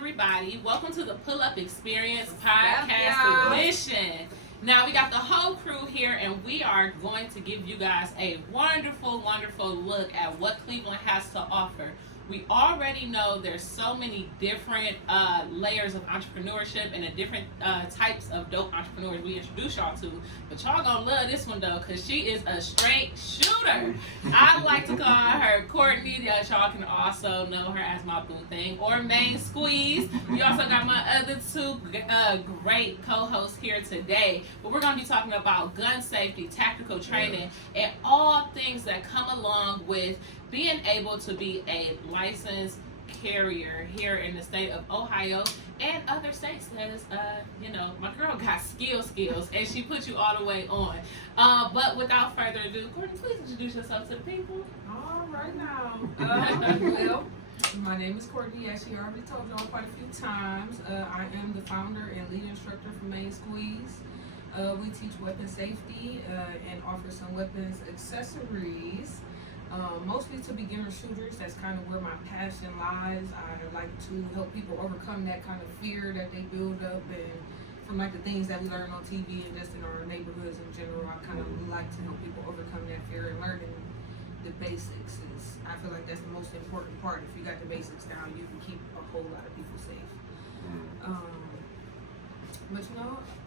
everybody. Welcome to the Pull Up Experience podcast edition. Now, we got the whole crew here, and we are going to give you guys a wonderful, wonderful look at what Cleveland has to offer. We already know there's so many different layers of entrepreneurship and the different types of dope entrepreneurs we introduce y'all to. But y'all gonna love this one though, because she is a straight shooter. I like to call her Courtney. Y'all can also know her as my boo thing or Main Squeeze. We also got my other two great co-hosts here today. But we're gonna be talking about gun safety, tactical training, and all things that come along with being able to be a licensed carrier here in the state of Ohio and other states. Because, my girl got skills, and she put you all the way on. But without further ado, Courtney, please introduce yourself to the people. All right now. Well, my name is Courtney. As she already told y'all quite a few times. I am the founder and lead instructor for Main Squeeze. We teach weapon safety and offer some weapons accessories. Mostly to beginner shooters. That's kind of where my passion lies. I like to help people overcome that kind of fear that they build up, and from like the things that we learn on TV and just in our neighborhoods in general. I kind of like to help people overcome that fear, and learning the basics I feel like that's the most important part. If you got the basics down, you can keep a whole lot of people safe. But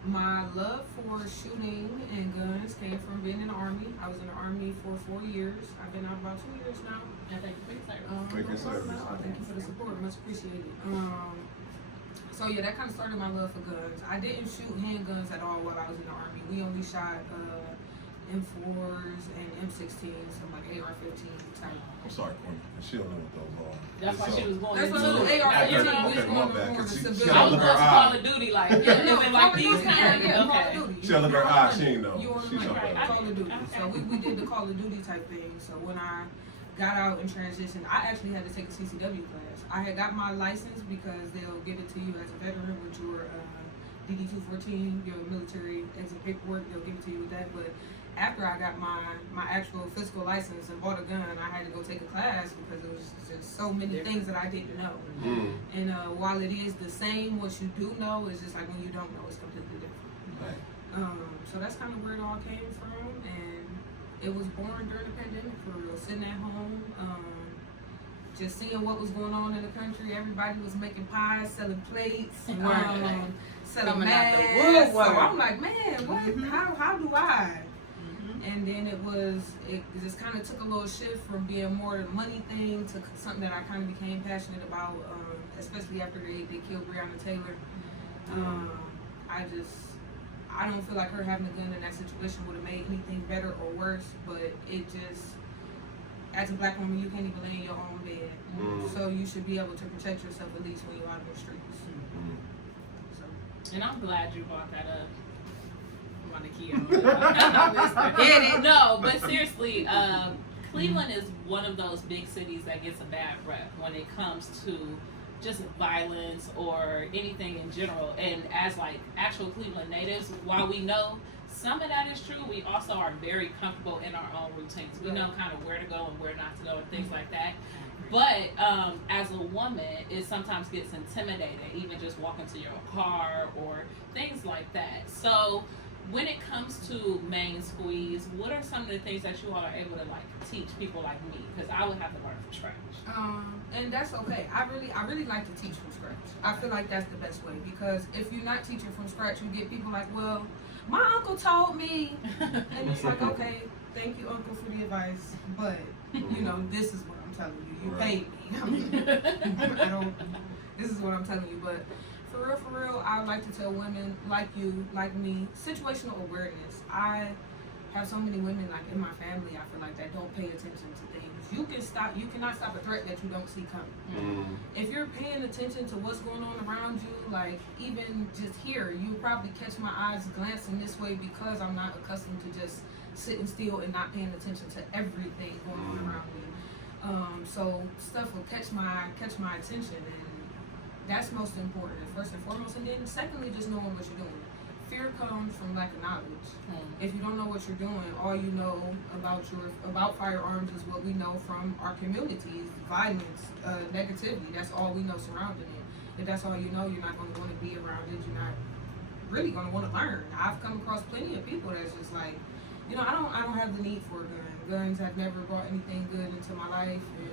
my love for shooting and guns came from being in the Army. I was in the Army for 4 years. I've been out about 2 years now. And thank you for your service. Thank you for the support. Much appreciated. So yeah, that kind of started my love for guns. I didn't shoot handguns at all while I was in the Army. We only shot M4s and M16s, some like AR-15 type. I'm sorry, Courtney. She don't know what those are. That's why she was going That's into what it. AR-15 Okay, my bad. more She civilian. I was look going to her Call eye. of Duty, like, like these kind of, okay. She look her eye. She ain't know. You She on know. Call of Duty. So we did the Call of Duty type thing. So when I got out and transitioned, I actually had to take a CCW class. I had got my license because they'll give it to you as a veteran with your DD-214, your military exit paperwork. They'll give it to you with that. But after I got my actual physical license and bought a gun, I had to go take a class because it was just so many things that I didn't know. And while it is the same, what you do know is just like when you don't know, it's completely different. Right. So that's kind of where it all came from, and it was born during the pandemic for real. Sitting at home, just seeing what was going on in the country. Everybody was making pies, selling plates, selling masks. So I'm like, man, what? How do I? And then it just kind of took a little shift from being more a money thing to something that I kind of became passionate about, especially after they killed Breonna Taylor. I don't feel like her having a gun in that situation would have made anything better or worse, but it just, as a black woman, you can't even lay in your own bed. So you should be able to protect yourself at least when you're out in the streets. So. And I'm glad you brought that up. Get it? No, but seriously, Cleveland is one of those big cities that gets a bad rep when it comes to just violence or anything in general. And as like actual Cleveland natives, while we know some of that is true, we also are very comfortable in our own routines. We know kind of where to go and where not to go and things like that. But as a woman, it sometimes gets intimidating, even just walking to your car or things like that. So when it comes to Main Squeeze, what are some of the things that you all are able to like teach people like me? Because I would have to learn from scratch. And that's okay. I really like to teach from scratch. I feel like that's the best way, because if you're not teaching from scratch, you get people like, well, my uncle told me, and it's like, okay, thank you, uncle, for the advice, but this is what I'm telling you. You paid me. This is what I'm telling you, but. For real, I would like to tell women like you, like me, situational awareness. I have so many women like in my family, I feel like, that don't pay attention to things. You cannot stop a threat that you don't see coming. If you're paying attention to what's going on around you, like even just here, you probably catch my eyes glancing this way because I'm not accustomed to just sitting still and not paying attention to everything going on around me. So stuff will catch my attention, and that's most important, first and foremost. And then secondly, just knowing what you're doing. Fear comes from lack of knowledge. If you don't know what you're doing, all you know about firearms is what we know from our communities: violence, negativity. That's all we know surrounding it. if that's all you know, you're not going to want to be around it. You're not really going to want to learn. I've come across plenty of people that's just like, you know, I don't have the need for a gun. Guns have never brought anything good into my life, and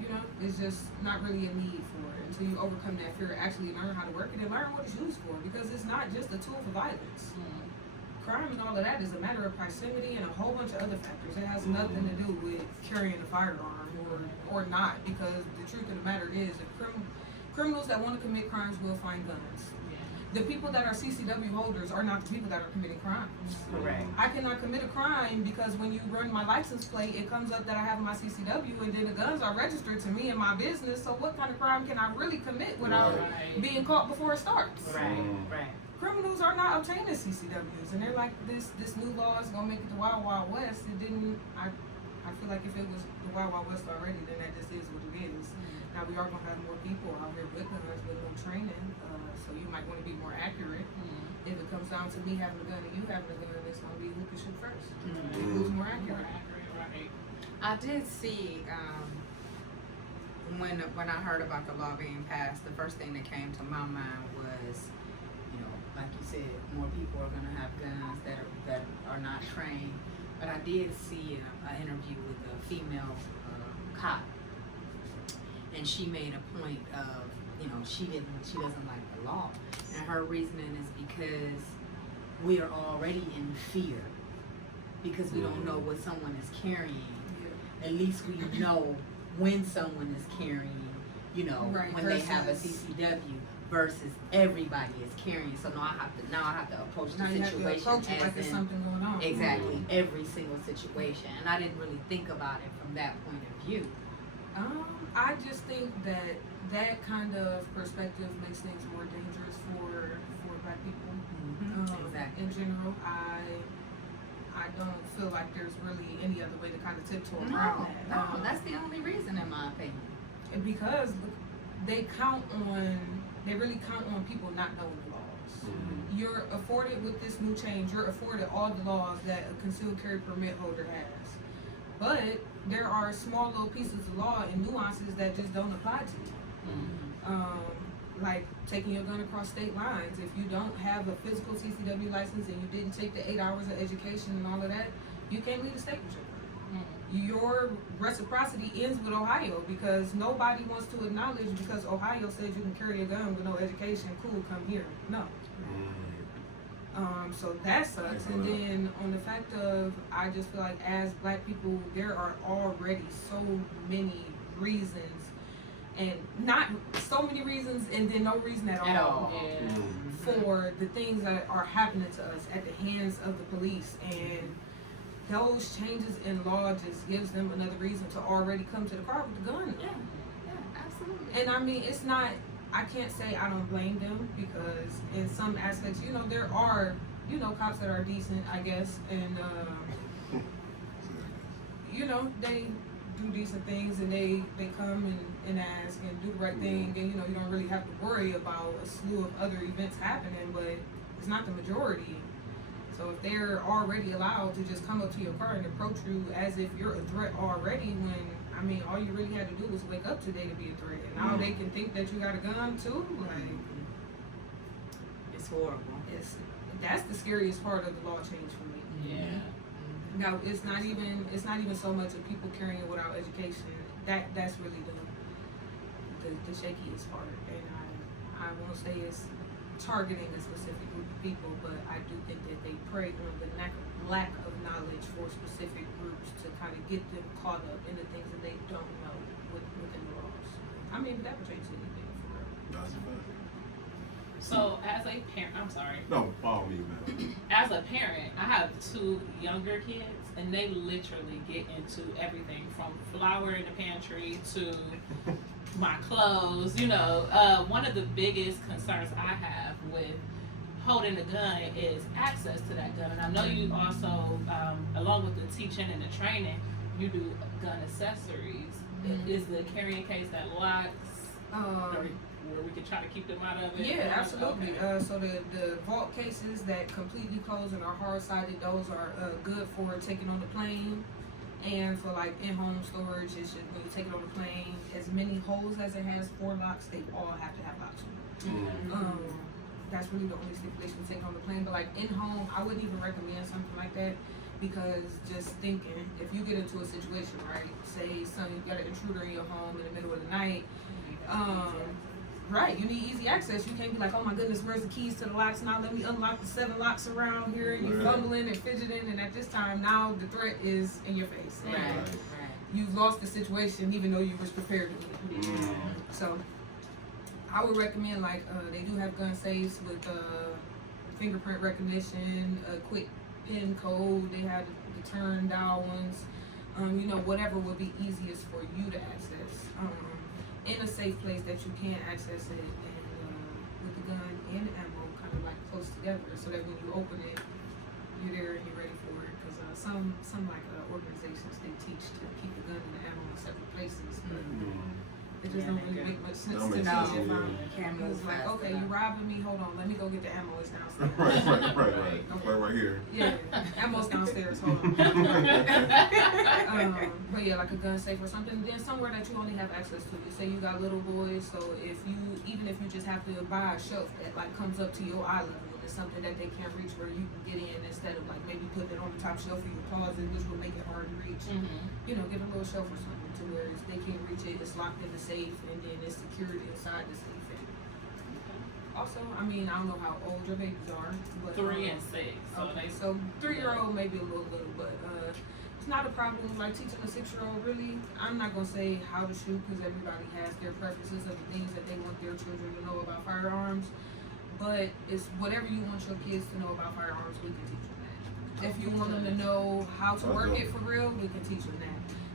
you know, it's just not really a need for it until you overcome that fear, actually learn how to work it and learn what it's used for, because it's not just a tool for violence. Crime and all of that is a matter of proximity and a whole bunch of other factors. It has nothing to do with carrying a firearm or not, because the truth of the matter is that criminals that want to commit crimes will find guns. The people that are CCW holders are not the people that are committing crimes. Correct. I cannot commit a crime because when you run my license plate, it comes up that I have my CCW, and then the guns are registered to me and my business. So what kind of crime can I really commit without being caught before it starts? Right. Criminals are not obtaining CCWs, and they're like, this new law is gonna make it the Wild Wild West. It didn't. I feel like if it was the Wild Wild West already, then that just is what it is. Now we are gonna have more people out here with guns with no training, so you might want to be more accurate. If it comes down to me having a gun and you having a gun, it's gonna be who can shoot first. Who's more accurate? I did see when I heard about the law being passed, the first thing that came to my mind was, you know, like you said, more people are gonna have guns that are not trained. But I did see an interview with a female cop, and she made a point of, you know, she doesn't like the law, and her reasoning is because we are already in fear because we don't know what someone is carrying. At least we know when someone is carrying, you know, when they have a CCW versus everybody is carrying. So now I have to approach the situation like as there's in something going on. exactly every single situation, and I didn't really think about it from that point of view. I just think that kind of perspective makes things more dangerous for Black people. Exactly. In general, I don't feel like there's really any other way to kind of tiptoe around that. No, that's the only reason, in my opinion. Because they really count on people not knowing the laws. You're afforded with this new change, you're afforded all the laws that a concealed carry permit holder has. But there are small little pieces of law and nuances that just don't apply to you. Like taking your gun across state lines. If you don't have a physical CCW license and you didn't take the 8 hours of education and all of that, you can't leave the state with your gun. Your reciprocity ends with Ohio because nobody wants to acknowledge, because Ohio says you can carry a gun with no education, cool, come here. No. So that sucks. And then on the fact of, I just feel like as Black people, there are already so many reasons, and not so many reasons and then no reason at all. For the things that are happening to us at the hands of the police. And those changes in law just gives them another reason to already come to the car with the gun. Yeah, absolutely. And I mean, it's not, I can't say I don't blame them, because in some aspects, you know, there are, you know, cops that are decent, I guess, and, you know, they do decent things, and they come and ask and do the right thing, and, you know, you don't really have to worry about a slew of other events happening, but it's not the majority. So if they're already allowed to just come up to your car and approach you as if you're a threat already, when, I mean, all you really had to do was wake up today to be a threat, and now they can think that you got a gun too. Like, it's horrible. That's the scariest part of the law change for me. No, it's not even so much of people carrying it without education. That's really the shakiest part, and I won't say it's targeting a specific group of people, but I do think that they prey on the lack of knowledge for specific groups to kind of get them caught up in the things that they don't know within the laws. I mean, that would change anything for real. That's a fact. So as a parent, I'm sorry. No, follow me, man. As a parent, I have 2 younger kids, and they literally get into everything from flour in the pantry to my clothes. You know, one of the biggest concerns I have with holding a gun is access to that gun. And I know you also, along with the teaching and the training, you do gun accessories. Is the carrying case that locks, where we can try to keep them out of it? Yeah, absolutely. Okay. So the vault cases that completely close and are hard-sided, those are good for taking on the plane And for like in-home storage, it should, when you take it on the plane, as many holes as it has, 4 locks, they all have to have locks on them. That's really the only stipulation to take on the plane. But like in-home, I wouldn't even recommend something like that, because just thinking, if you get into a situation, right, say you got an intruder in your home in the middle of the night, right, you need easy access. You can't be like, oh my goodness, where's the keys to the locks now? Let me unlock the 7 locks around here. And you're fumbling and fidgeting, and at this time, now the threat is in your face. Right. You've lost the situation even though you was prepared to do it. So I would recommend, like, they do have gun safes with fingerprint recognition, a quick pin code. They have the turn dial ones. You know, whatever would be easiest for you to access. In a safe place that you can access it, and with the gun and the ammo kind of like close together, so that when you open it, you're there and you're ready for it. Because some like organizations, they teach to keep the gun and the ammo in separate places, but it just don't really make much sense to me. It was like, okay, you robbing me, hold on, let me go get the ammo, it's downstairs. Right here. Yeah, ammo's downstairs, hold on. But yeah, like a gun safe or something, then somewhere that you only have access to. You say you got little boys, so even if you just have to buy a shelf that like comes up to your eye level, it's something that they can't reach where you can get in, instead of like maybe putting it on the top shelf of your closet, which will make it hard to reach. You know, get a little shelf or something to where they can't reach it, it's locked in the safe, and then it's secured inside the safe. And also, I mean, I don't know how old your babies are, but 3 and 6. So 3-year-old maybe a little, but it's not a problem. Like teaching a 6-year-old, really, I'm not gonna say how to shoot, because everybody has their preferences of the things that they want their children to know about firearms. But it's whatever you want your kids to know about firearms, we can teach them that. If you want them to know how to work it for real, we can teach them that.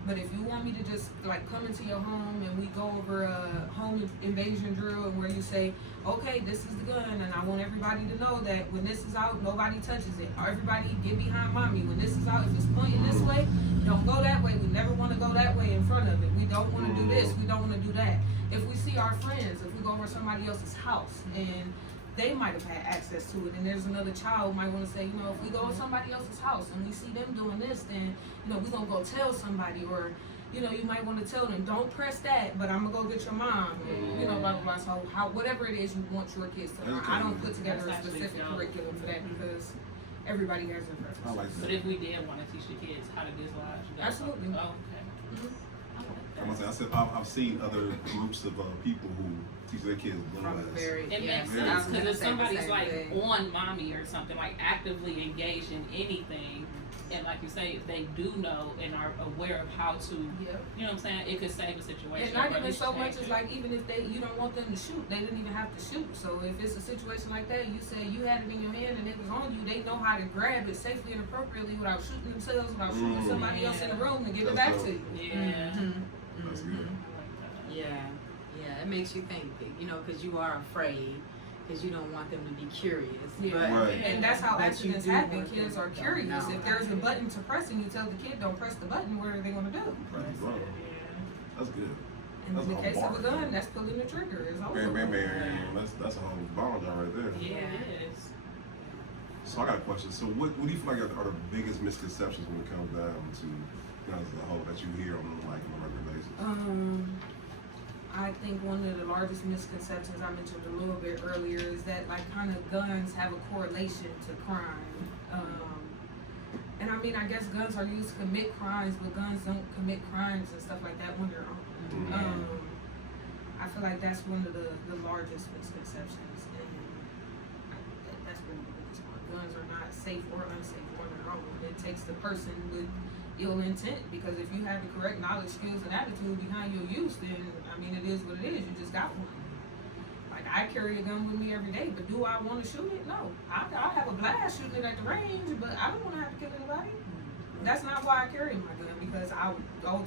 But if you want me to just like come into your home and we go over a home invasion drill, and where you say, okay, this is the gun, and I want everybody to know that when this is out, nobody touches it. Everybody get behind mommy. When this is out, if it's pointing this way, don't go that way. We never want to go that way in front of it. We don't want to do this. We don't want to do that. If we see our friends, if we go over to somebody else's house and they might have had access to it, and there's another child who might want to say, you know, if we go to somebody else's house and we see them doing this, then, you know, we're going to go tell somebody. Or, you know, you might want to tell them, don't press that, but I'm going to go get your mom, and, you know, blah, blah, blah. So whatever it is you want your kids to learn, I don't put together a specific curriculum for that, because everybody has their preferences. I like that. But if we did want to teach the kids how to dislodge, Absolutely. Oh, okay. I said I've seen other groups of people who teach their kids gun blast. It makes sense, because if somebody's like on mommy or something, like actively engaged in anything, and like you say, if they do know and are aware of how to, you know what I'm saying, it could save a situation. And not even so much as like, even if you don't want them to shoot, they didn't even have to shoot. So if it's a situation like that, you say you had it in your hand and it was on you, they know how to grab it safely and appropriately without shooting themselves, without shooting somebody else in the room, and give it back to you. That's good. Yeah, it makes you think, you know, because you are afraid, because you don't want them to be curious. And that's how accidents happen. Kids are curious. If there's a button to press and you tell the kid don't press the button, what are they going to do? That's good. And in the case of a gun, that's pulling the trigger. It's over. That's a whole bond right there. Yeah, it is. So I got a question. So what do you feel like are the biggest misconceptions when it comes down to guns as a whole that you hear on a regular basis? I think one of the largest misconceptions I mentioned a little bit earlier is that like kind of guns have a correlation to crime. And I mean, I guess guns are used to commit crimes, but guns don't commit crimes and stuff like that on their own. I feel like that's one of the largest misconceptions, and that's really the biggest one. Guns are not safe or unsafe on their own. It takes the person with ill intent, because if you have the correct knowledge, skills, and attitude behind your use, then I mean, it is what it is. You just got one. Like, I carry a gun with me every day, but do I want to shoot it? No. I have a blast shooting it at the range, but I don't want to have to kill anybody. That's not why I carry my gun, because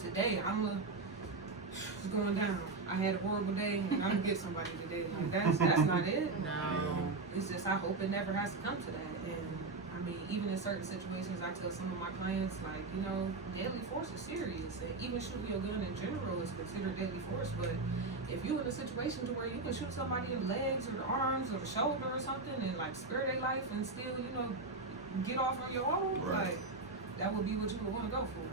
today it's going down. I had a horrible day, and I'm gonna get somebody today. Like, that's not it. No. It's just, I hope it never has to come to that. And I mean, even in certain situations, I tell some of my clients, like, you know, deadly force is serious. And even shooting your gun in general is considered deadly force. But if you're in a situation to where you can shoot somebody in the legs or the arms or the shoulder or something and, like, spare their life and still, you know, get off on your own, like, that would be what you would want to go for.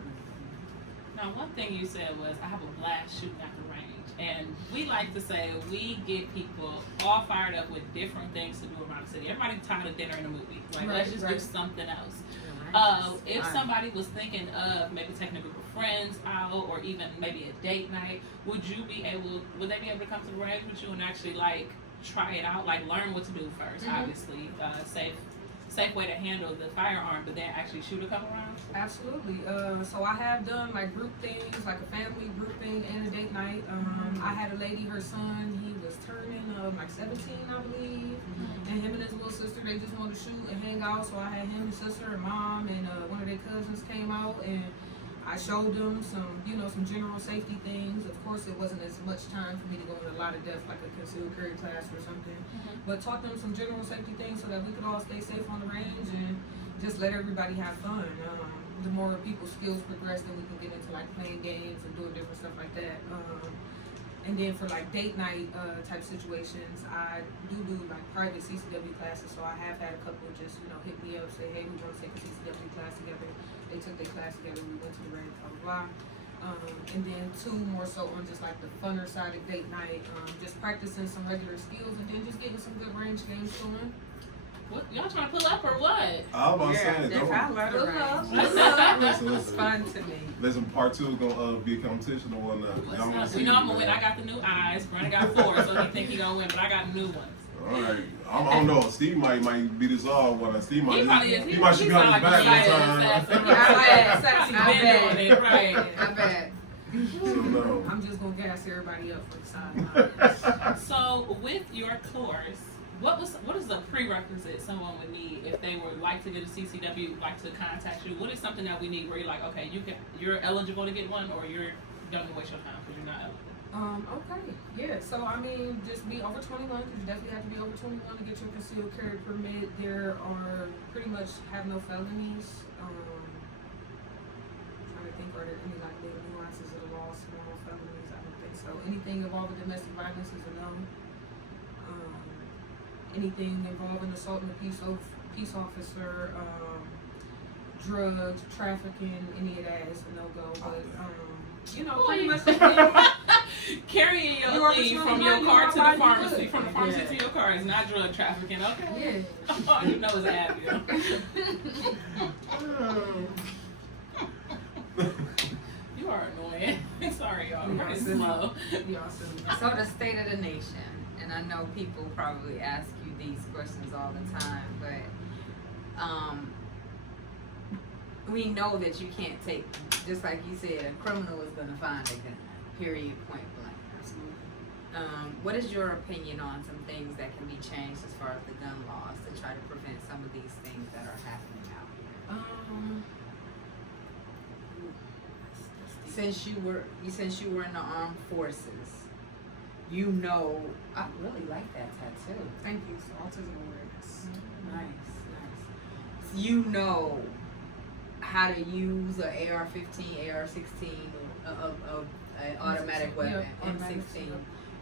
Now, one thing you said was, I have a blast shooting at the range. And we like to say we get people all fired up with different things to do around the city. Everybody's tired of dinner and a movie. Like, let's just do something else. If somebody was thinking of maybe taking a group of friends out, or even maybe a date night, would they be able to come to the range with you and actually like try it out, like learn what to do first? Obviously, safe way to handle the firearm, but then actually shoot a couple rounds. Absolutely. So I have done like group things, like a family group thing and a date night. I had a lady, her son, he was turning like 17, I believe, and him and his little sister, they just wanted to shoot and hang out. So I had him, his sister, and mom, and one of their cousins came out, and I showed them some, some general safety things. Of course, it wasn't as much time for me to go into a lot of depth, like a concealed carry class or something, but taught them some general safety things so that we could all stay safe on the range and just let everybody have fun. The more people's skills progress, then we can get into like playing games and doing different stuff like that. And then for like date night type situations, I do like private CCW classes. So I have had a couple just hit me up, say, hey, we want to take a CCW class together. They took their class together, we went to the range, blah blah blah. And then two more so on just like the funner side of date night, just practicing some regular skills and then just getting some good range games going. What, y'all trying to pull up or what? I was about to say, that's how I Pull learned up. It's fun to me. listen, part 2 is gonna be a competition or whatnot. Y'all wanna see We know I'm it, gonna win. man. I got the new eyes. Brandon got 4, so he think he gonna win, but I got new ones. All right, I don't know. Steve might beat us all. What Steve might? He probably is. He might shoot behind his back one time. I bet. Right. I bet. So, no. I'm just gonna gas everybody up for the side. So with your course, what is the prerequisite someone would need if they would like to get a CCW, like to contact you? What is something that we need where you're like, okay, you're eligible to get one, or you're don't waste your time because you're not eligible? Okay, yeah, so I mean, just be over 21, because you definitely have to be over 21 to get your concealed carry permit. There are pretty much have no felonies. Trying to think, are there any like little nuances of the law, small felonies? I don't think so. Anything involving domestic violence is a no. Anything involving assaulting a peace officer, drugs, trafficking, any of that is a no-go. But pretty much carrying your leave from your car to the pharmacy, from the pharmacy to your car is not drug trafficking. Okay. Yeah. All you know is Abigail. You are annoying. Sorry, y'all. Yeah, Very silly. slow. Y'all silly. So the state of the nation, and I know people probably ask you these questions all the time, but we know that you can't take, just like you said, a criminal is going to find a gun, period, point blank. Absolutely. What is your opinion on some things that can be changed as far as the gun laws to try to prevent some of these things that are happening out here? Since you were in the armed forces, I really like that tattoo. Thank you. So autism awareness. Nice. You know how to use an AR-15, AR-16, an automatic weapon, Yeah, automatic, M16. yeah.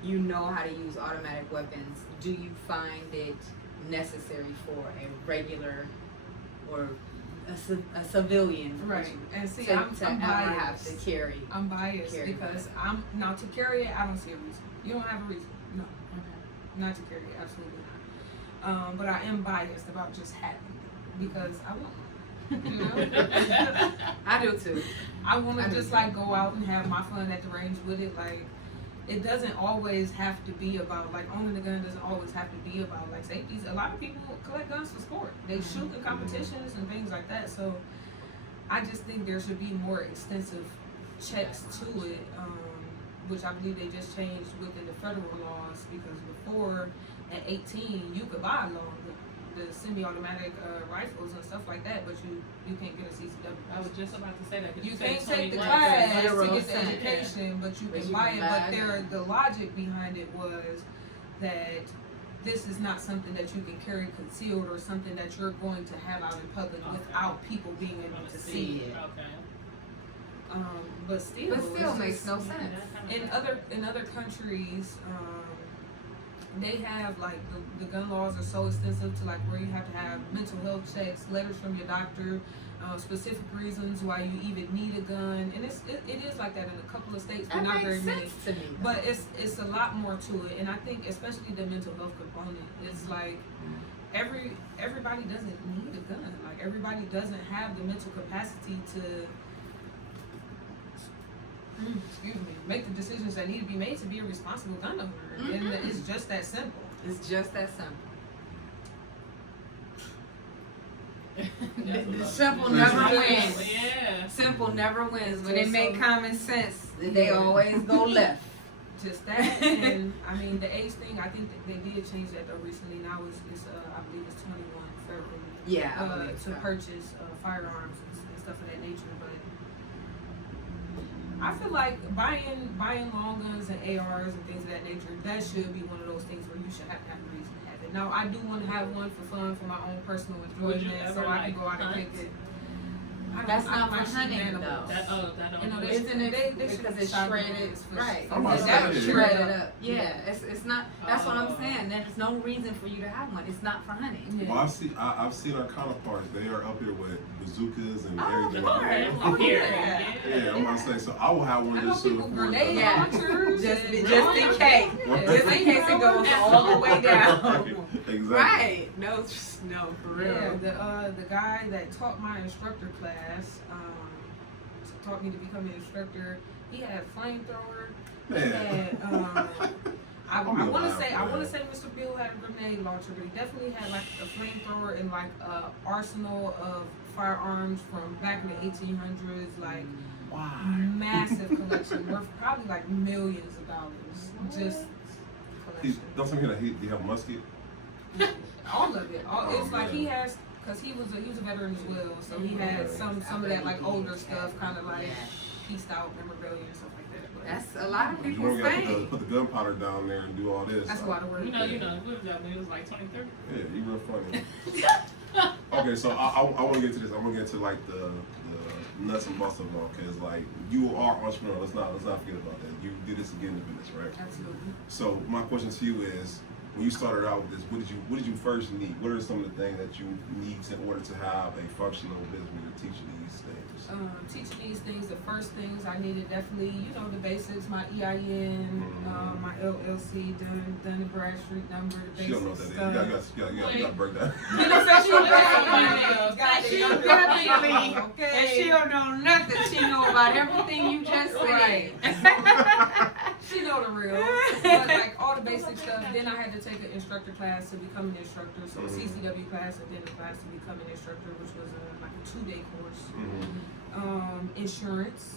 You know how to use automatic weapons. Do you find it necessary for a regular or a civilian, Right. And see, to I'm ever biased. have to carry? I'm biased Carry because to carry it, I don't see a reason. You don't have a reason. No. Not to carry it, absolutely not. But I am biased about just having it because I want it. I do too. I want I to do just too. like go out and have my fun at the range with it. Like, it doesn't always have to be about, like, owning a gun doesn't always have to be about, like, safety. A lot of people collect guns for sport. They shoot in competitions and things like that. So I just think there should be more extensive checks to it, which I believe they just changed within the federal laws, because before, at 18, you could buy the semi-automatic rifles and stuff like that, but you can't get a CCW. I was just about to say that. 'cause You said can't take the 21. class to 0%, get the education, but you can buy it. But the logic behind it was that this is not something that you can carry concealed or something that you're going to have out in public without people being able to see it. Okay. But still, But still it's makes just- no sense. In other countries, they have like the gun laws are so extensive to like where you have to have mental health checks, letters from your doctor, specific reasons why you even need a gun, and it is like that in a couple of states, but That not very makes many. sense to me. But it's a lot more to it, and I think especially the mental health component. It's like everybody doesn't need a gun. Like everybody doesn't have the mental capacity to make the decisions that need to be made to be a responsible gun owner, and it's just that simple. It's just that simple. That's Simple That's never what- wins. Yeah. Simple never wins. When they Just make so- common sense, they Yeah. always go left. Just that, and I mean the age thing. I think that they did change that though recently. Now it's I believe it's 21 federally. Yeah, I believe To so. purchase firearms and stuff of that nature. But I feel like buying long guns and ARs and things of that nature, that should be one of those things where you should have to have a reason to have it. Now I do want to have one for fun, for my own personal Would you enjoyment, ever, so I can like, go out and hunt? pick it. That's not might for shoot hunting, animals. though. That don't You know, do they- it. Isn't it they should because be it's shot shredded? guns for- Right. I'm about to That say, shredded yeah. up. Yeah. It's not. That's what I'm Oh. saying. There's no reason for you to have one. It's not for hunting. Yeah. Well, I've seen our counterparts. They are up here with bazookas and Oh, everything. of Okay, course. I'm here. Yeah. Yeah, I'm about to say. So I will have one I know just so people for grenade Yeah. launchers. Just and- in case. What? Just in case it goes all the way down. Exactly. Right. No, for real. Yeah, the guy that taught my instructor class, taught me to become an instructor. He had a flamethrower. He Man. had, I I'm want to alive say, for Mr. Bill had a grenade launcher, but he definitely had like a flamethrower and like a arsenal of firearms from back in the 1800s, like Wow. massive collection worth probably like millions of dollars. Just collection. Don't tell me that he have a musket. All of it. It's Oh, like man. he has, cause he was a veteran as well, so he had some of that like older stuff, kind of like pieced out memorabilia and stuff like that. But That's a lot of You people's don't got thing. put the gunpowder down there and do all this. that's a lot of work. You know, what was that when it was like 23? Yeah, you real funny. Okay, so I want to get to this. I'm gonna get to like the nuts and bolts of it all, cause like you are entrepreneur. Let's not forget about that. You did this again in business, right? Absolutely. So my question to you is, when you started out with this, what did you first need? What are some of the things that you need in order to have a functional business when you're teaching these things? Teaching these things, the first things I needed definitely, the basics, my EIN, my LLC, Dun and Bradstreet number, the She don't know what basic that is. stuff. You gotta break that. Beneficial She value. definitely, Okay. and she don't know nothing. She know about everything you just said. Right. She know the real. But like all the basic stuff. Then I had to take an instructor class to become an instructor. So a CCW class and then a class to become an instructor, which was like a 2-day course. Insurance.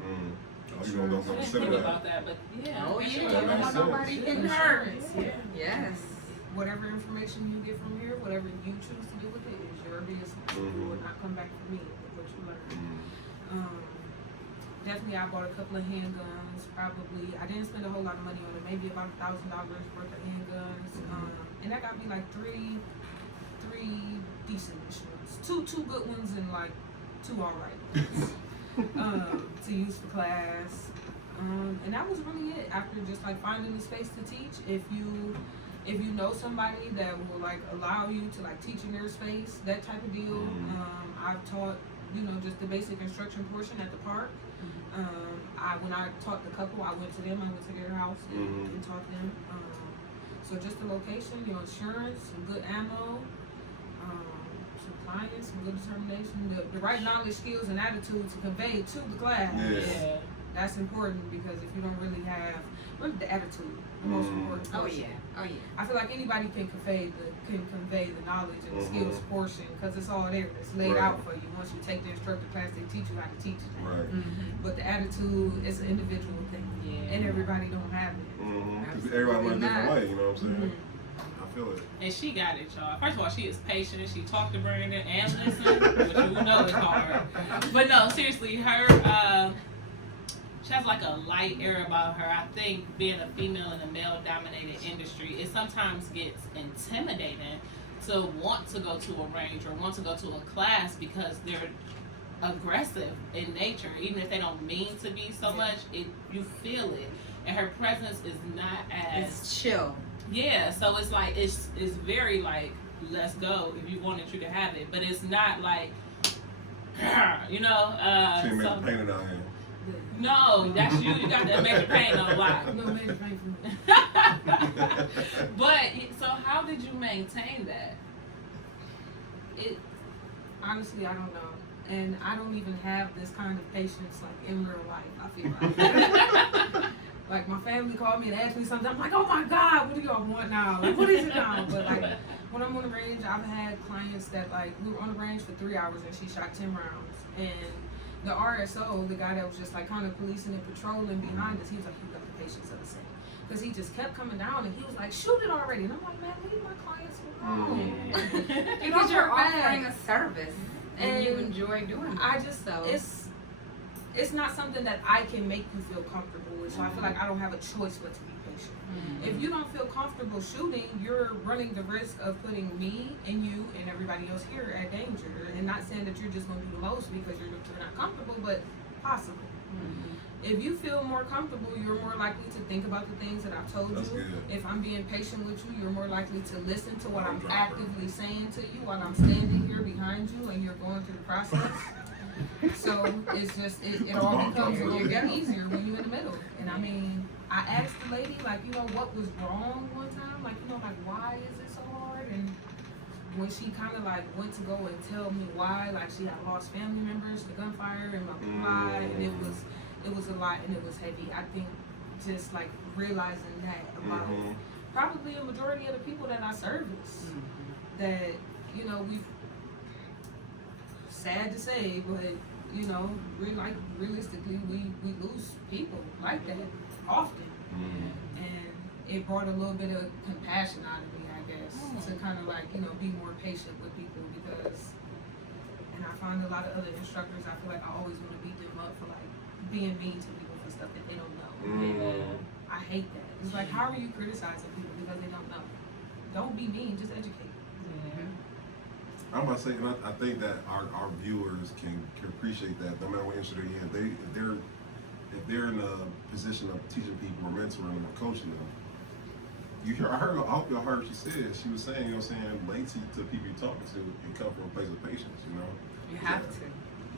Oh, you don't I didn't consider think that. about that, but yeah. Oh for yeah, sure. you don't want makes nobody sense. getting hurt. Yeah. Yes. Whatever information you get from here, whatever you choose to do with it is your business. It will not come back to me with what you learn. Definitely, I bought a couple of handguns. Probably, I didn't spend a whole lot of money on it. Maybe about $1,000 worth of handguns, and that got me like three decent ones. Two good ones and like 2 alright ones to use for class. And that was really it. After just like finding the space to teach, if you know somebody that will like allow you to like teach in their space, that type of deal. I've taught, just the basic instruction portion at the park. When I taught the couple, I went to their house and taught them. So just the location, insurance, some good ammo, some clients, some good determination, the right knowledge, skills, and attitude to convey to the class. Yeah. That's important because if you don't really have the attitude, the most important Oh portion. yeah. Oh yeah. I feel like anybody can convey the knowledge and the skills portion because it's all there. It's laid Right. out for you. Once you take the instructor class, they teach you how to teach it. Right. But the attitude is an individual thing, Yeah. and everybody don't have it. Everybody learns a different not. way. You know what I'm saying? I feel it. And she got it, y'all. First of all, she is patient. She talked to Brandon and listen, which you know is hard. But no, seriously, her, she has like a light air about her. I think being a female in a male-dominated industry, it sometimes gets intimidating to want to go to a range or want to go to a class because they're aggressive in nature. Even if they don't mean to be so much, you feel it. And her presence is not as It's chill. yeah, so it's like it's very like let's go if you wanted you to have it, but it's not like you know. She ain't So, making pain down here. no, that's you. You got that major pain on lock. No major pain for me. But so, how did you maintain that? It honestly, I don't know, and I don't even have this kind of patience like in real life. I feel like, like my family called me and asked me something. I'm like, oh my God, what do y'all want now? Like, what is it now? But like when I'm on the range, I've had clients that like we were on the range for 3 hours and she shot 10 rounds, and the RSO, the guy that was just like kind of policing and patrolling behind us, he was like, you got the patience of a saint. Because he just kept coming down and he was like, shoot it already. And I'm like, man, leave my clients alone. Because you're bad. offering a service and you enjoy doing it. I just, it's not something that I can make you feel comfortable with. So I feel like I don't have a choice but to be patient. If you don't feel comfortable shooting, you're running the risk of putting me and you and everybody else here at danger. And not saying that you're just going to do the most because you're not comfortable, but possible. If you feel more comfortable, you're more likely to think about the things that I've told That's you. good. If I'm being patient with you, you're more likely to listen to what I'm actively saying to you while I'm standing here behind you and you're going through the process. So it's just, it all becomes a little bit easier when you're in the middle. And I mean, I asked the lady, like, you know, what was wrong one time? Like, you know, like, why is it so hard? And when she kind of like went to go and tell me why, like she had lost family members to gunfire and my and it was a lot and it was heavy. I think just like realizing that about probably a majority of the people that I service, that, you know, we've, sad to say, but you know, realistically we lose people like that often. And it brought a little bit of compassion out of me, I guess, to kind of like, you know, be more patient with people because, and I find a lot of other instructors, I feel like I always want to beat them up for like being mean to people for stuff that they don't know. I hate that. It's like, how are you criticizing people because they don't know? Don't be mean, just educate. I'm about to say, and I think that our viewers can appreciate that no matter what industry they're in. If they're in a position of teaching people or mentoring them or coaching them, I hope y'all heard she said, she was saying, you know what I'm saying, relate to people you're talking to and come from a place of patience, you know? You have to.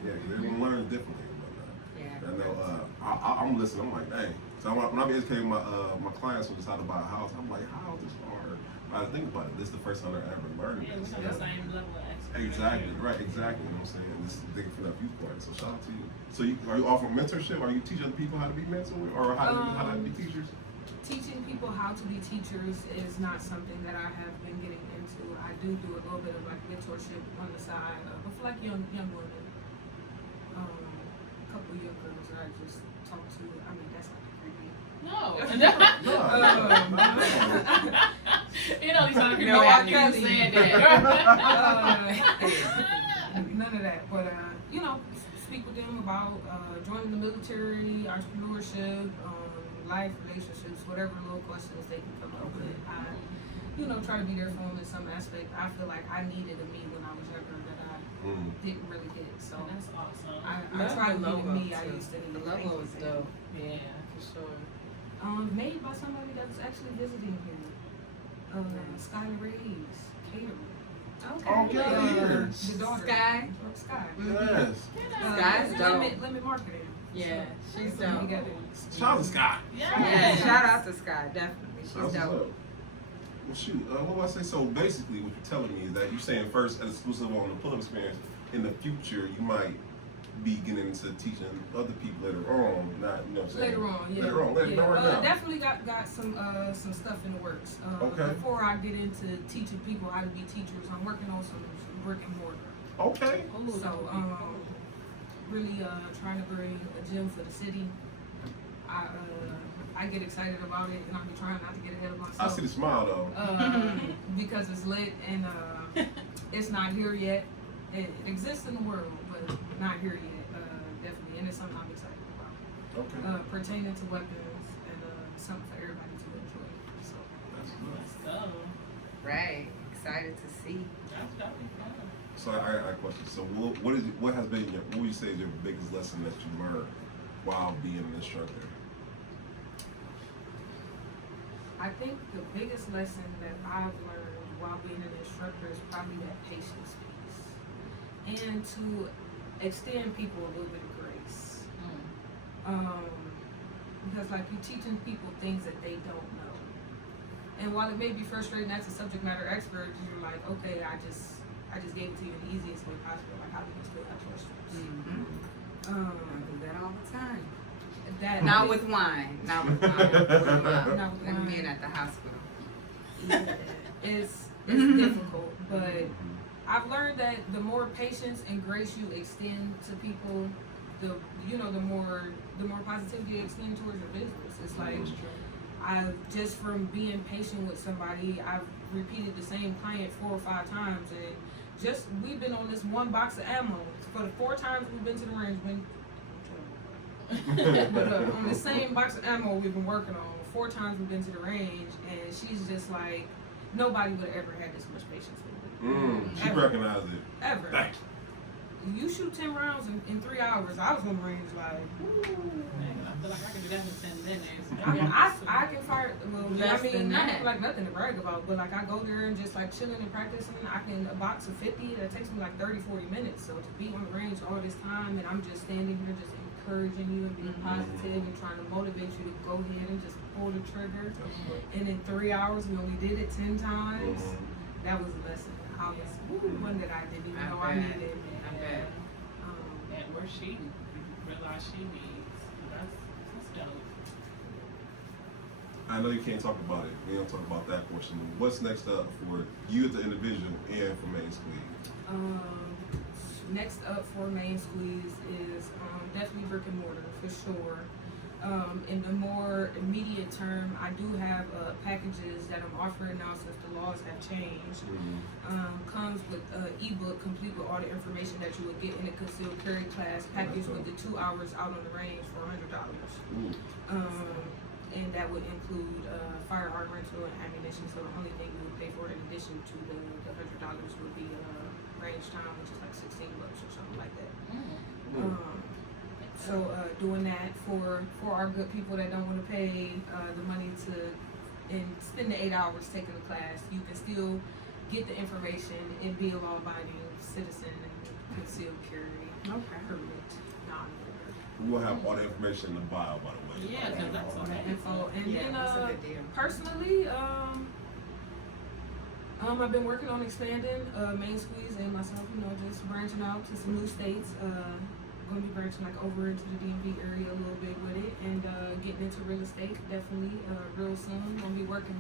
Yeah, because everyone learns differently and whatnot. Yeah. I know, I'm listening, I'm like, dang. So when I'm educating my clients who decide to buy a house, I'm like, how is this hard? I think about it, this is the first time they're ever learning Yeah, this. we have the same level of experience. Exactly, right, exactly. You know what I'm saying? This is thinking from that viewpoint. So shout out to you. So are you offering mentorship? Are you teaching other people how to be mentors or how to be teachers? Teaching people how to be teachers is not something that I have been getting into. I do a little bit of like mentorship on the side, but for like young women, a couple of young girls that I just talk to. I mean, that's like creepy. No. You know, he's trying to figure out after you said that. None of that, but you know, speak with them about joining the military, entrepreneurship, life, relationships, whatever little questions they can come up with. I, you know, try to be there for them in some aspect. I feel like I needed a me when I was younger that I didn't really get. So That's awesome. I try to be the me I used to be. The logo is dope. Yeah, for sure. Made by somebody that was actually visiting here. Skylar Ray's catering. Okay. The daughter. Sky. Sky. Yes. Sky's dope. Limit marketing. Yeah, she's Put them dope. together. Shout out to Scott. Yeah, shout out to Sky, definitely. She's That's what's dope. up. Well, shoot, what do I say? So basically, what you're telling me is that you're saying first, as exclusive on the pull-up experience, in the future, you might be getting into teaching other people later on, not, you know what I'm saying? Later on, yeah. Later on, not right now. Definitely got some stuff in the works. Okay. Before I get into teaching people how to be teachers, I'm working on some brick and mortar. Okay. So, really trying to bring a gym for the city. I get excited about it, and I'm trying not to get ahead of myself. I see the smile though. Because it's lit and it's not here yet. It exists in the world, but not here yet. Definitely, and it's something I'm excited about. Okay. Pertaining to weapons and something for everybody to enjoy. So That's good. Let's go. Right. Excited to see. That's dope. So I got a question. So what has been what would you say is your biggest lesson that you learned while being an instructor? I think the biggest lesson that I've learned while being an instructor is probably that patience piece. And to extend people a little bit of grace. Because like you're teaching people things that they don't know. And while it may be frustrating as a subject matter expert, you're like, okay, I just gave it to you in the easiest way possible. Like, how do you still have questions? I do that all the time. That Not with wine. Not with wine. Not with When wine. being at the hospital. Yeah, it's difficult, but I've learned that the more patience and grace you extend to people, the more positivity you extend towards your business. It's like just from being patient with somebody, I've repeated the same client 4 or 5 times, and just we've been on this one box of ammo for the 4 times we've been to the range. But on the same box of ammo we've been working on 4 times we've been to the range, and she's just like, nobody would have ever had this much patience with me. She recognized it. Ever. Thank You shoot 10 rounds in 3 hours. I was on the range like, I feel like I can do that in 10 minutes. I can fire. Well, Less than not that. like nothing to brag about, but like I go there and just like chilling and practicing. I can a box of 50 that takes me like 30-40 minutes. So to be on the range all this time and I'm just standing here just encouraging you and being positive and trying to motivate you to go ahead and just pull the trigger. And in 3 hours we only did it 10 times. That was a lesson. I was one that I didn't even know I needed. I bet. And where she realized she needs. That's dope. I know you can't talk about it. We don't talk about that portion. What's next up for you as the individual and for Main Squeeze? Next up for Main Squeeze is definitely brick and mortar for sure. In the more immediate term, I do have packages that I'm offering now since the laws have changed. Comes with ebook complete with all the information that you would get in a concealed carry class, packaged with the 2 hours out on the range for $100. And that would include firearm rental and ammunition. So the only thing you would pay for in addition to the $100 would be range time, which is like $16 or something like that. So doing that for our good people that don't want to pay the money and spend the 8 hours taking the class, you can still get the information and be a law-abiding citizen and concealed carry permit, non-voter. We'll have all the information in the bio, by the way. Yeah, because that's All okay. that info. And Yeah, then that's a good deal. personally, I've been working on expanding Main Squeeze and myself, just branching out to some new states. Going to be branching like over into the DMV area a little bit with it, and getting into real estate definitely real soon. Going to be working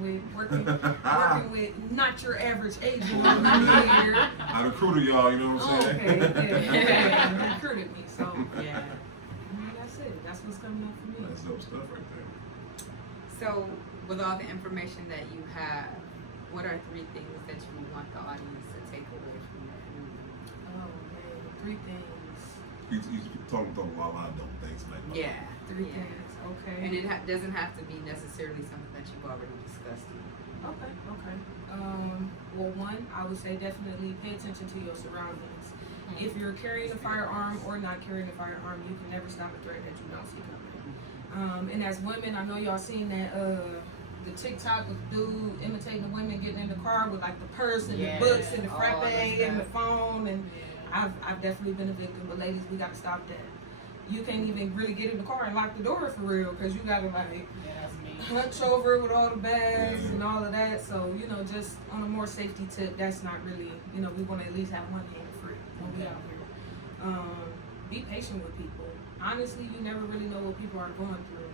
with not your average agent on here. I recruited y'all, you know what I'm saying? Okay, yeah, recruited me, so yeah. That's it. That's what's coming up for me. That's dope stuff right there. So, with all the information that you have, what are 3 things that you want the audience to take away from your interview? Oh man, 3 things. You talking a lot of dope things like that. Yeah. 3 things. Okay. And it doesn't have to be necessarily something that you've already discussed. Okay. Well, one, I would say definitely pay attention to your surroundings. If you're carrying a firearm or not carrying a firearm, you can never stop a threat that you don't see coming. And as women, I know y'all seen that the TikTok of dude imitating the women getting in the car with like the purse and the books and the frappe and the phone, and I've definitely been a victim. But ladies, we gotta stop that. You can't even really get in the car and lock the door for real, because you gotta like hunch over with all the bags and all of that. So just on a more safety tip, that's not really we want to at least have one hand free when we out here. Be patient with people. Honestly, you never really know what people are going through.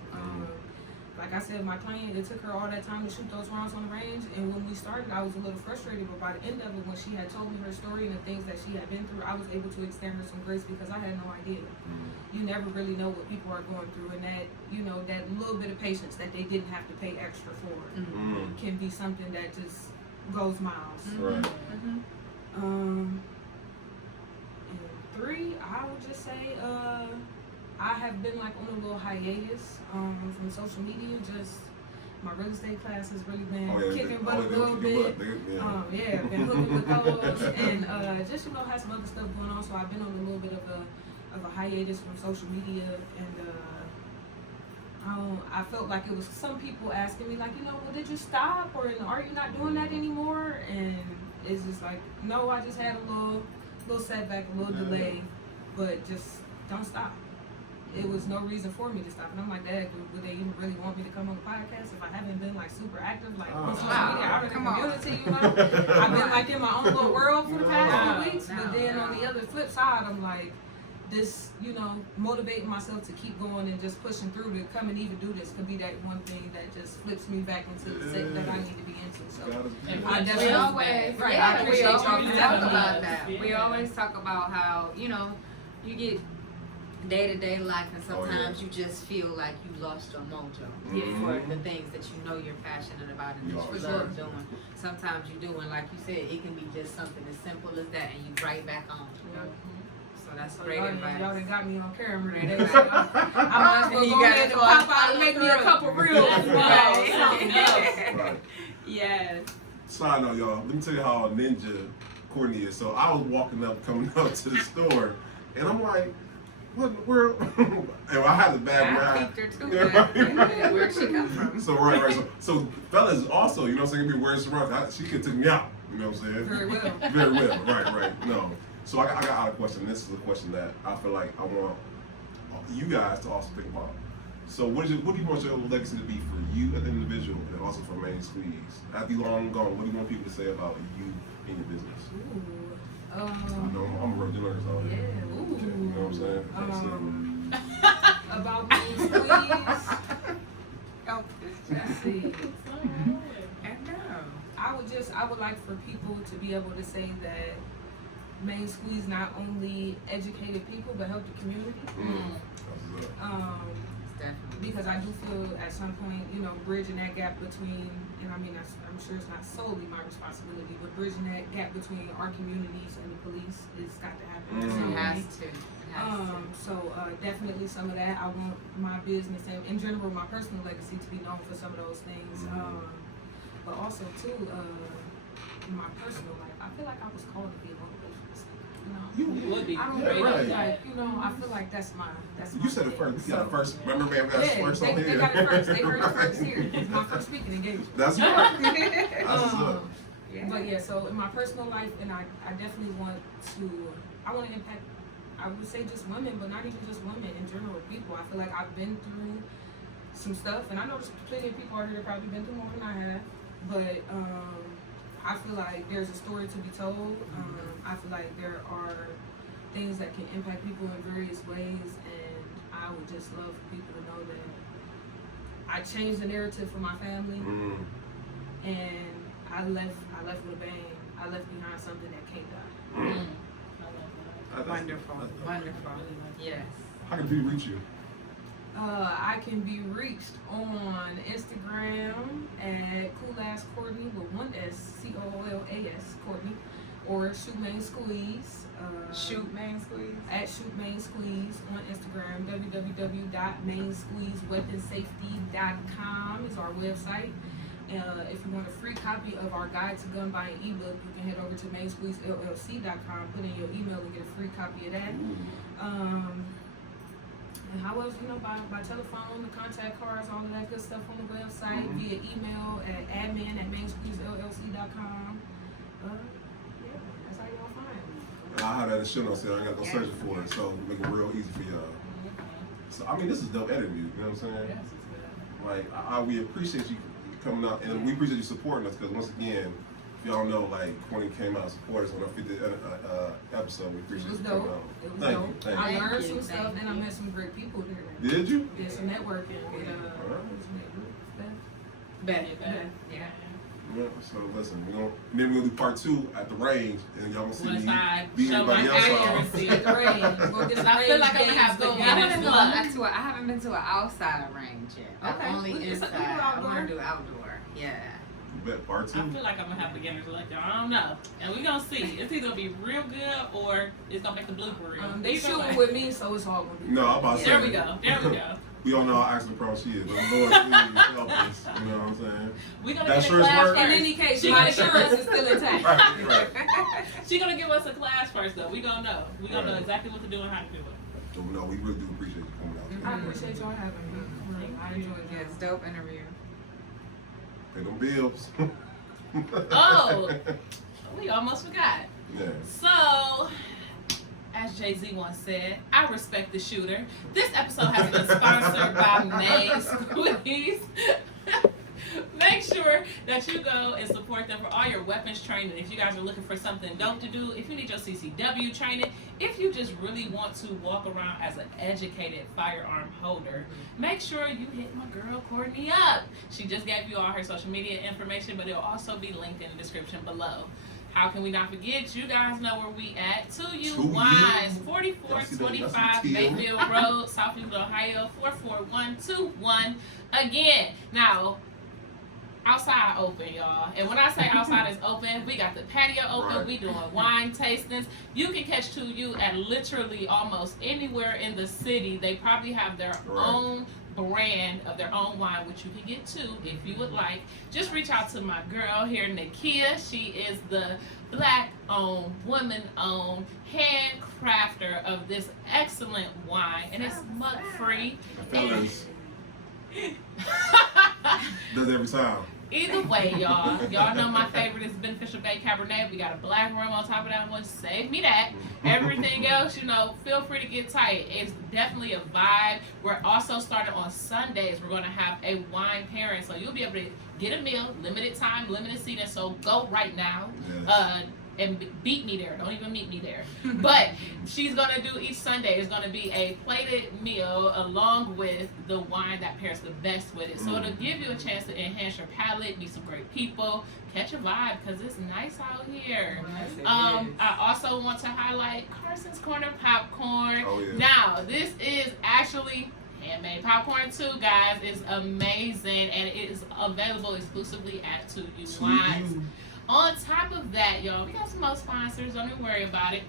Like I said, my client, it took her all that time to shoot those rounds on the range, and when we started, I was a little frustrated, but by the end of it, when she had told me her story and the things that she had been through, I was able to extend her some grace because I had no idea. You never really know what people are going through, and that, that little bit of patience that they didn't have to pay extra for can be something that just goes miles. Right. And 3, I would just say, I have been like on a little hiatus from social media. Just my real estate class has really been kicking butt a little bit. Been hooking with those, and just had some other stuff going on. So I've been on a little bit of a hiatus from social media, and I felt like it was some people asking me like, well, did you stop, or are you not doing that anymore? And it's just like, no, I just had a little setback, a little delay. but just don't stop. It was no reason for me to stop. And I'm like, Dad, would they even really want me to come on the podcast if I haven't been like super active, like on social media, out in the community, you know? I've been like in my own little world for the past few weeks. But then on the other flip side, I'm like, this, you know, motivating myself to keep going and just pushing through to come and even do this could be that one thing that just flips me back into the set that I need to be into. So I definitely always, right. Yeah, I appreciate y'all talk for having me. about that. We always talk about how, you know, you get day-to-day life and sometimes you just feel like you lost your mojo for the things that you know you're passionate about and that you love doing. Sometimes you do, and like you said, it can be just something as simple as that and you right back on. So that's great advice. Y'all done got me on camera today. I might as well go ahead and pop out and make me a couple reels. Right. Yes. Side note, y'all, let me tell you how ninja Courtney is. So I was coming up to the store, and I'm like, what in the world? And I had the bag I around. peeped her too. Where'd she come from? So right. So fellas also, you know what I'm saying, be wearing surrounded. She could take me out. You know what I'm saying? Very well. Right. No. So I got a question. This is a question that I feel like I want you guys to also think about. So what do you want your legacy to be for you as an individual and also for Main Squeeze? After you long gone, what do you want people to say about you and your business? I know I'm a real learner, so yeah. You know what I'm saying? About Main Squeeze. Let's see. I would like for people to be able to say that Main Squeeze not only educated people but helped the community. Because I do feel at some point, you know, bridging that gap between, and I mean, I'm sure it's not solely my responsibility, but bridging that gap between our communities and the police is got to happen. It has to. So definitely some of that. I want my business and in general my personal legacy to be known for some of those things. But also too, in my personal life, I feel like I was called to be a motivational speaker. You would be. I don't great. really like, you know, I feel like that's my You said it first. You got it first. Remember, man, got it first on here. They got it first. They heard it first here. It's my first speaking engagement. That's right. That's up. But yeah, so in my personal life, and I definitely want to impact, I would say just women, but not even just women, in general, people. I feel like I've been through some stuff, and I know there's plenty of people out here that probably been through more than I have, but I feel like there's a story to be told. I feel like there are things that can impact people in various ways, and I would just love for people to know that I changed the narrative for my family, and I left with a bang. I left behind something that can't die. Wonderful. Yes. How can people reach you? I can be reached on Instagram at Courtney with one S, COOLAS Courtney, or Shoot Main Squeeze. Shoot Main Squeeze. At Shoot Main Squeeze on Instagram. www.mainsqueezeweponsafety.com is our website. If you want a free copy of our guide to gun buying ebook, you can head over to mainsqueezellc.com, put in your email and get a free copy of that. And how else, you know, by telephone, the contact cards, all of that good stuff on the website, via email at admin@mainsqueezellc.com. Yeah, that's how y'all find me. And I have that in the show notes, so I ain't got to go searching for it, so make it real easy for y'all. So, I mean, this is dope interview, you know what I'm saying? Like, we appreciate you coming out, and we appreciate you supporting us, because once again, if y'all know, like, Courtney came out and supported us on our 50th episode. We appreciate you coming out. It was Thank dope. you. Thank I you. learned some stuff, and I met some great people there. Did you? Did some networking with Better. Yeah, so listen, we're gonna do part 2 at the range, and y'all gonna see me beat show my everybody else accuracy off. at the range. Go get I some feel like I'm range gonna have games to going. I haven't been to an outside range yet. Okay. Only We can do inside. I outdoor. want to do outdoor. Yeah. Bet part 2. I feel like I'm gonna have beginners like that. I don't know, and we're gonna see. It's either gonna be real good or it's gonna make the blooper reel. They Either shooting way. with me, so it's all gonna be. No, I'm about to say. There we go. We all know how accident prone she is. But Lord, please help us. You know what I'm saying? We're gonna That get a sure is class work. first. In any case, She my gonna- insurance is still intact. Right. She's gonna give us a class first, though. We gonna know. We gonna know exactly what to do and how to do it. So no, we really do appreciate you coming out. I appreciate y'all having me. I enjoyed it. Yes, dope interview. Pay them bills. Oh, we almost forgot. Yeah. So, as Jay-Z once said, I respect the shooter. This episode has been sponsored by May Squeeze. Make sure that you go and support them for all your weapons training. If you guys are looking for something dope to do, if you need your CCW training, if you just really want to walk around as an educated firearm holder, make sure you hit my girl Courtney up. She just gave you all her social media information, but it'll also be linked in the description below. How can we not forget? You guys know where we at. 2U Wines, 4425 Mayfield Road, Southfield, Ohio, 44121. Again, now, outside open, y'all. And when I say outside is open, we got the patio open. Right. We doing wine tastings. You can catch 2U at literally almost anywhere in the city. They probably have their own brand of their own wine, which you can get too if you would like. Just reach out to my girl here, Nakia. She is the Black-owned, woman-owned handcrafter of this excellent wine, and it's mug-free. Fellas. Does every time. Either way, y'all know my favorite is Beneficial Bay Cabernet. We got a black rum on top of that one. Save me that. Everything else, feel free to get tight. It's definitely a vibe. We're also starting on Sundays. We're going to have a wine pairing, so you'll be able to get a meal, limited time, limited seating. So go right now. Yes. And beat me there. Don't even meet me there. But she's going to do each Sunday is going to be a plated meal along with the wine that pairs the best with it. So it'll give you a chance to enhance your palate, meet some great people, catch a vibe because it's nice out here. I also want to highlight Carson's Corner Popcorn. Oh, yeah. Now, this is actually handmade popcorn too, guys. It's amazing and it is available exclusively at 2U Wines. On top of that, y'all, we got some more sponsors. Don't even worry about it.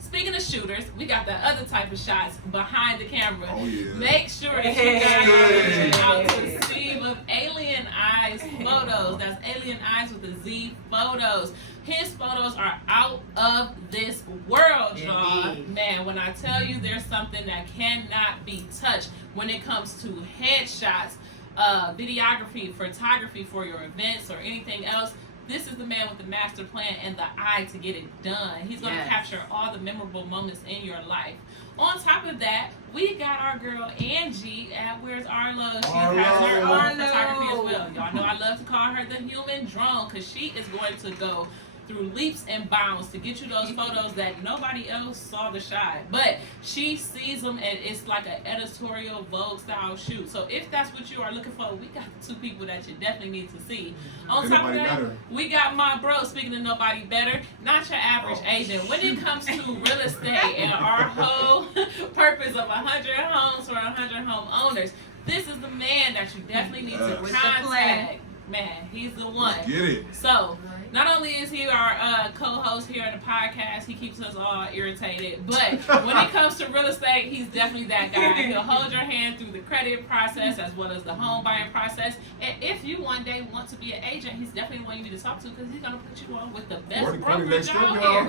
Speaking of shooters, we got the other type of shots behind the camera. Oh, yeah. Make sure that you guys are reaching out to Steve of Alien Eyes Photos. That's Alien Eyes with a Z Photos. His photos are out of this world, y'all. Man, when I tell you there's something that cannot be touched when it comes to headshots, videography, photography for your events or anything else, this is the man with the master plan and the eye to get it done. He's going to capture all the memorable moments in your life. On top of that, we got our girl Angie at Where's Arlo. She has her own photography as well. Y'all know I love to call her the human drone because she is going to go through leaps and bounds to get you those photos that nobody else saw the shot. But she sees them and it's like an editorial Vogue style shoot. So if that's what you are looking for, we got two people that you definitely need to see. On top of that, we got my bro, speaking of nobody better, not your average agent. When it comes to real estate and our whole purpose of 100 homes for 100 homeowners, this is the man that you definitely need to contact. Man, he's the one. Let's get it. So, not only is he our co-host here on the podcast, he keeps us all irritated, but when it comes to real estate, he's definitely that guy. He'll hold your hand through the credit process as well as the home buying process. And if you one day want to be an agent, he's definitely the one you need to talk to because he's going to put you on with the best brokerage out here.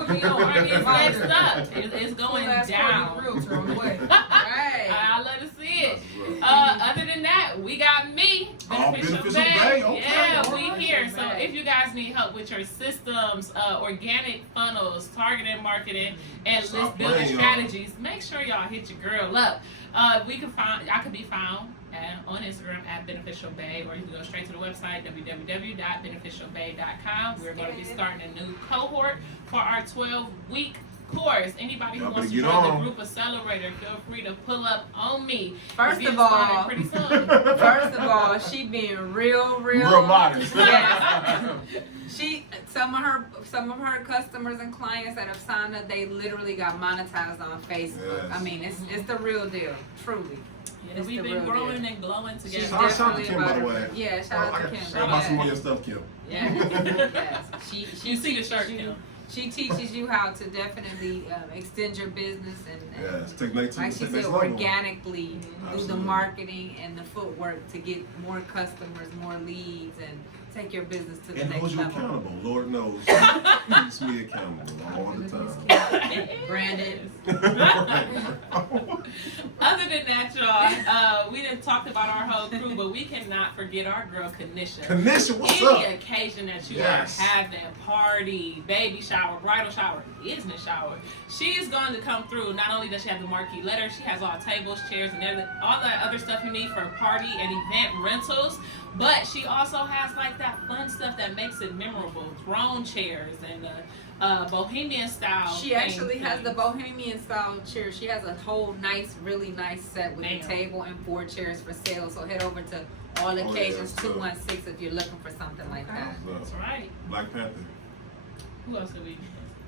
Next up. It's going down. I love to see it. Other than that, we got me, Beneficial Bay. Yeah, we here. So if you guys need help with your systems, organic funnels, targeted marketing, and list building strategies, make sure y'all hit your girl up. I could be found on Instagram at Beneficial Bay, or you can go straight to the website www.beneficialbay.com. We're going to be starting a new cohort for our 12-week course. Anybody who wants to join the group accelerator, feel free to pull up on me. First of all, she being real modest. Some of her customers and clients that have signed up, they literally got monetized on Facebook. Yes. I mean, it's the real deal, truly. Yeah, we've been growing and glowing together. Shout out to Kim, by the way. Yeah, shout out to Kim. Shout out some of your stuff, Kim. Yes. You see the shirt, Kim. She teaches you how to definitely extend your business and like she said, organically do the marketing and the footwork to get more customers, more leads, and take your business to the And next hold you level. accountable. Lord knows, keeps me accountable all the time. Brandon. Other than that, y'all, we done talked about our whole crew, but we cannot forget our girl Kanisha. Kanisha, what's Any up? occasion that you Yes. are having, party, baby shower, bridal shower, business shower, she is going to come through. Not only does she have the marquee letter, she has all tables, chairs, and all that other stuff you need for party and event rentals. But she also has like that fun stuff that makes it memorable. Throne chairs and bohemian style. She actually has the bohemian style chair. She has a whole really nice set with a table and 4 chairs for sale. So head over to All Occasions 216 if you're looking for something like that. That's right. Black Panther. Who else did we?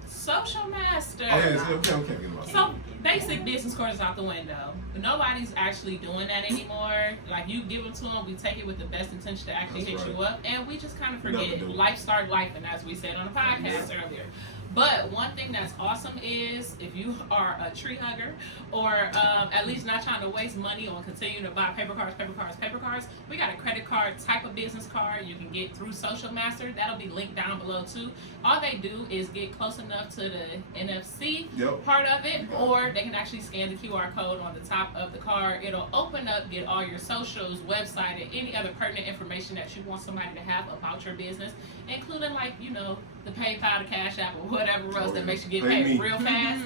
Social Master. Oh, yeah, okay. So basic business cards is out the window. Nobody's actually doing that anymore. Like you give them to them, we take it with the best intention to actually hit you up, and we just kind of forget. Life start life, and as we said on the podcast earlier. But one thing that's awesome is if you are a tree hugger or at least not trying to waste money on continuing to buy paper cards, we got a credit card type of business card you can get through Social Master. That'll be linked down below too. All they do is get close enough to the NFC part of it, or they can actually scan the QR code on the top of the card. It'll open up, get all your socials, website, and any other pertinent information that you want somebody to have about your business, including like, you know, the PayPal, the Cash App, or whatever else that makes you get paid real fast.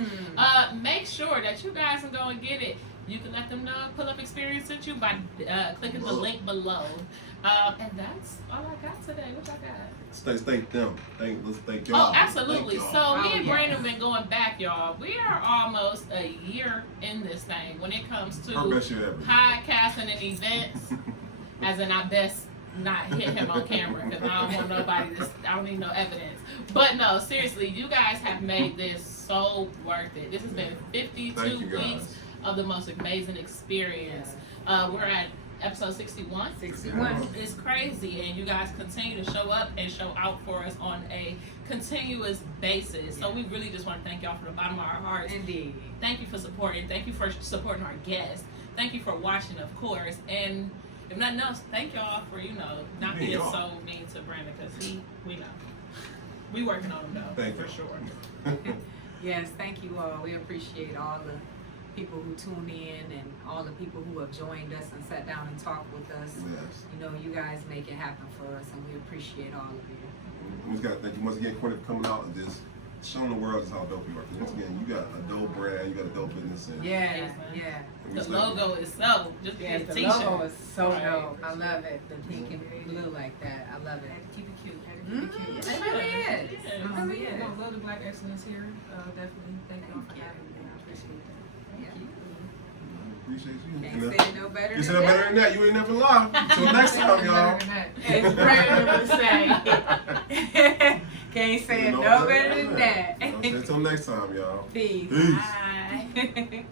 Make sure that you guys can go and get it. You can let them know Pull Up Experience sent you by clicking the link below. And that's all I got today. What y'all got? Thank them. Let's thank y'all. Oh, absolutely. Thank y'all. So me and Brandon been going back, y'all. We are almost a year in this thing when it comes to Her best year ever. podcasting and events. As in, I best not hit him on camera because I don't want nobody to, I don't need no evidence. But no, seriously, you guys have made this so worth it. This has been 52 weeks of the most amazing experience. We're at episode 61. 61. It's crazy, and you guys continue to show up and show out for us on a continuous basis. So we really just want to thank y'all from the bottom of our hearts. Indeed. Thank you for supporting. Thank you for supporting our guests. Thank you for watching, of course. And if nothing else, thank y'all for, you know, not being so mean to Brandon, because we know. We working on him though, thank for you. sure. Yes, thank you all. We appreciate all the people who tune in and all the people who have joined us and sat down and talked with us. Yes. You know, you guys make it happen for us, and we appreciate all of you. We just got to thank you once again, Courtney, for coming out and just showing the world just how dope you are. Because once again, you got a dope brand, you got a dope business. And Yeah. The logo is so, just Yes, the the t-shirt. logo is so Right. dope. I love it. The pink and blue like that. I love it. Keep it cute. It really is. Yeah. It really is. Love the Black excellence here. Definitely. Thank y'all for having me. I appreciate that. appreciate you. Can't say it no better You than said it better than that. You ain't never lie. Until next time, y'all. As Brandon would say. Can't say it no better than that. Until next time, y'all. Peace. Peace. Bye.